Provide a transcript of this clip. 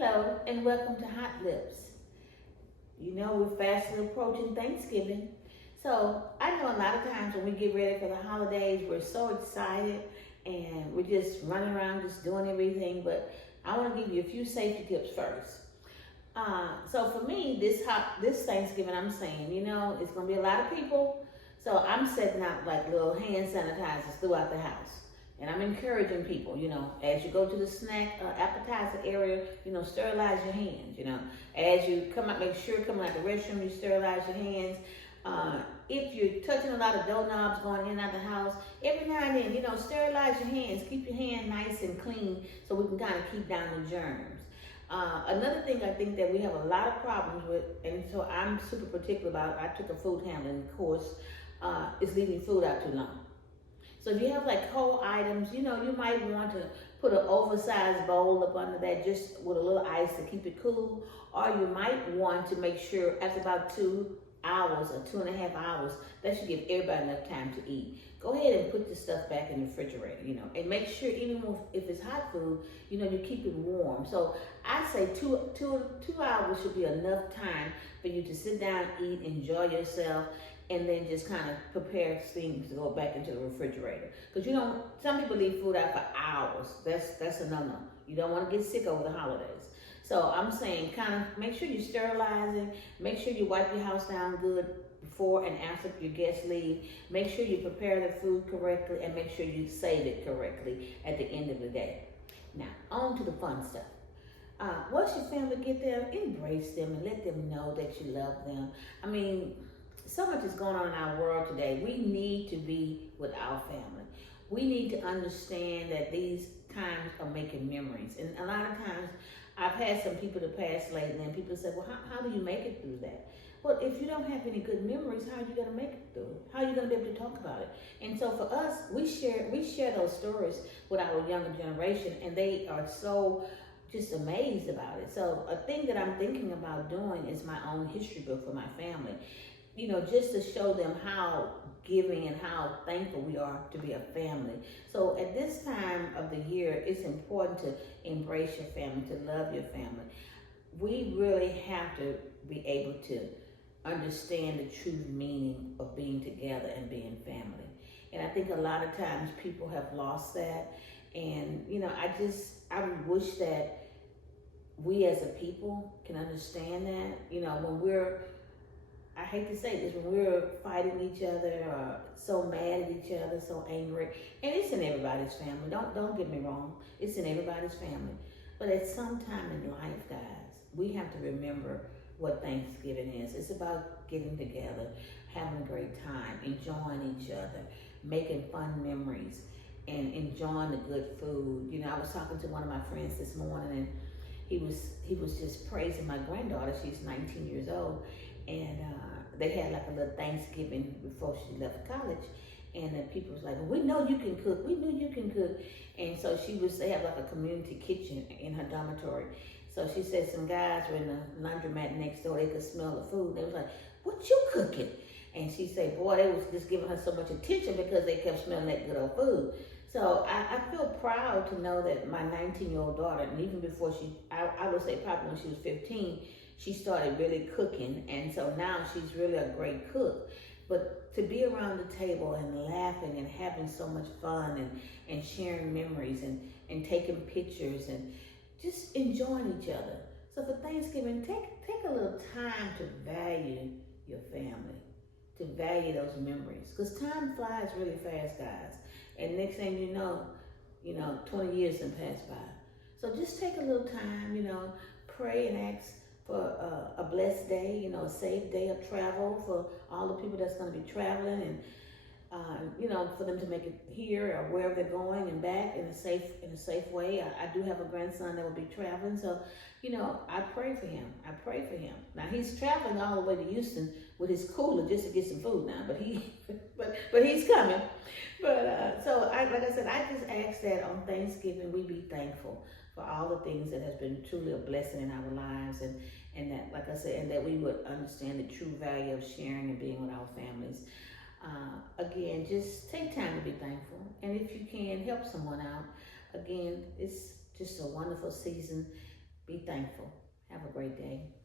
Hello and welcome to Hot Lips. You know we're fastly approaching Thanksgiving. So I know a lot of times when we get ready for the holidays, we're so excited and we're just running around just doing everything. But I want to give you a few safety tips first. So for me, this Thanksgiving, I'm saying, it's gonna be a lot of people. So I'm setting out like little hand sanitizers throughout the house. And I'm encouraging people, as you go to the snack appetizer area, sterilize your hands, As you come out, make sure coming out the restroom, you sterilize your hands. If you're touching a lot of doorknobs going in and out the house, every now and then, sterilize your hands. Keep your hand nice and clean so we can kind of keep down the germs. Another thing I think that we have a lot of problems with, and so I'm super particular about, I took a food handling course, is leaving food out too long. So if you have like cold items, you might want to put an oversized bowl up under that just with a little ice to keep it cool. Or you might want to make sure after about 2 hours or 2.5 hours, that should give everybody enough time to eat. Go ahead and put the stuff back in the refrigerator, and make sure even if it's hot food, you keep it warm. So I say two hours should be enough time for you to sit down, eat, enjoy yourself, and then just kind of prepare things to go back into the refrigerator. Because some people leave food out for hours. That's a no-no. You don't want to get sick over the holidays. So I'm saying kind of make sure you're sterilizing, make sure you wipe your house down good before and after your guests leave. Make sure you prepare the food correctly and make sure you save it correctly at the end of the day. Now, on to the fun stuff. Once your family get there, embrace them and let them know that you love them. I mean, so much is going on in our world today. We need to be with our family. We need to understand that these times are making memories. And a lot of times, I've had some people to pass lately, and people say, well, how do you make it through that? Well, if you don't have any good memories, how are you going to make it through? How are you going to be able to talk about it? And so for us, we share those stories with our younger generation, and they are so just amazed about it. So a thing that I'm thinking about doing is my own history book for my family. Just to show them how giving and how thankful we are to be a family. So at this time of the year, it's important to embrace your family, to love your family. We really have to be able to understand the true meaning of being together and being family. And I think a lot of times people have lost that. And, I wish that we as a people can understand that, I hate to say this, when we're fighting each other, or so mad at each other, so angry, and it's in everybody's family. Don't get me wrong, it's in everybody's family. But at some time in life, guys, we have to remember what Thanksgiving is. It's about getting together, having a great time, enjoying each other, making fun memories, and enjoying the good food. I was talking to one of my friends this morning, and he was just praising my granddaughter. She's 19 years old. And they had like a little Thanksgiving before she left college. And then people was like, well, we know you can cook. We knew you can cook. And so they have like a community kitchen in her dormitory. So she said some guys were in the laundromat next door. They could smell the food. They was like, what you cooking? And she said, boy, they was just giving her so much attention because they kept smelling that good old food. So I feel proud to know that my 19-year-old daughter, and even before I would say probably when she was 15, she started really cooking, and so now she's really a great cook. But to be around the table and laughing and having so much fun and sharing memories and taking pictures and just enjoying each other. So for Thanksgiving, take a little time to value your family, to value those memories. Because time flies really fast, guys. And next thing you know, 20 years have passed by. So just take a little time, pray and ask for a blessed day, a safe day of travel for all the people that's going to be traveling, and for them to make it here or wherever they're going and back in a safe way. I do have a grandson that will be traveling, so I pray for him. Now he's traveling all the way to Houston with his cooler just to get some food now, but he's coming. But so like I said, I just ask that on Thanksgiving we be thankful for all the things that has been truly a blessing in our lives, and that, like I said, and that we would understand the true value of sharing and being with our families. Again, just take time to be thankful, and if you can, help someone out. Again, it's just a wonderful season. Be thankful. Have a great day.